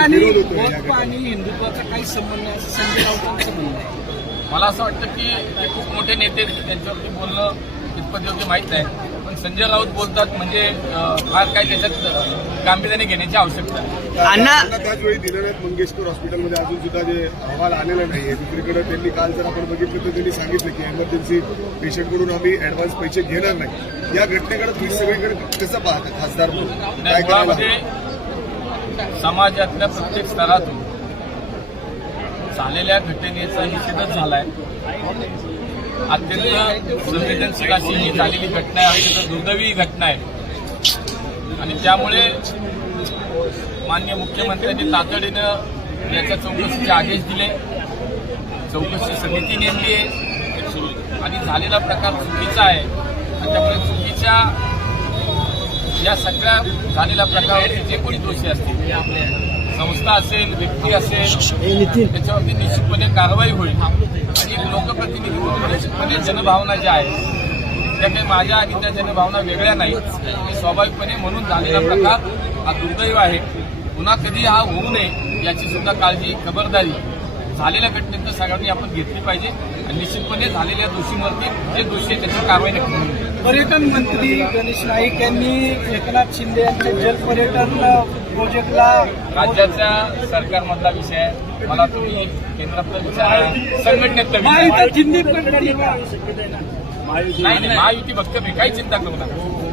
आणि हिंदुत्वाचा काही संबंध नाही असं संजय राऊतांचं म्हणणं आहे. मला असं वाटतं की ते खूप मोठे नेते त्यांच्यावरती बोलणं कितपत योग्य माहीत नाही. पण संजय राऊत बोलतात म्हणजे फार काही त्याच्यात गांभीर्याने घेण्याची आवश्यकता नाही. अण्णा- त्याच वेळी दिनानाथ मंगेशकर हॉस्पिटलमध्ये अजून सुद्धा जे अहवाल आलेला नाहीये. दुसरीकडे त्यांनी काल जर आपण बघितलं तर त्यांनी सांगितलं की एमर्जन्सी पेशंटकडून आम्ही ऍडव्हान्स पैसे घेणार नाही. या घटनेकडे तुम्ही सगळीकडे कसं पाहता खासदार म्हणून? काय करायला मुळामध्ये? समाजातल्या प्रत्येक स्तरातून झालेल्या घटनेचा निषेधच झालाय. अत्यंत संवेदनशील अशी ही झालेली घटना आहे अत्यंत दुर्दैवी घटना आहे. आणि त्यामुळे मान्य मुख्यमंत्र्यांनी तातडीनं याच्या चौकशीचे आदेश दिले. चौकशी समिती नेमली आहे. आणि झालेला प्रकार चुकीचा आहे. त्यामुळे चुकीच्या या सगळ्या झालेल्या प्रकारावरती जे कोणी दोषी असतील संस्था असेल व्यक्ती असेल त्याच्यावरती निश्चितपणे कारवाई होईल. आणि लोकप्रतिनिधी म्हणून निश्चितपणे जनभावना ज्या आहेत त्या काही माझ्या आणि त्या जनभावना वेगळ्या नाहीत. हे स्वाभाविकपणे म्हणून झालेला प्रकार हा दुर्दैव आहे. पुन्हा कधी हा होऊ नये याची सुद्धा काळजी खबरदारी झालेल्या घटनेत सगळ्यांनी आपण घेतली पाहिजे. आणि निश्चितपणे झालेल्या दोषींवरती जे दोषी आहेत त्याची कारवाई नक्की पर्यटन मंत्री गणेश नाईक यांनी एकनाथ शिंदे यांच्या जलपर्यटन प्रोजेक्टला राज्याच्या सरकारमधला विषय आहे. मला तुम्ही केंद्रातला विचार. नाही. महायुती बघतो मी. काही चिंता करू नका.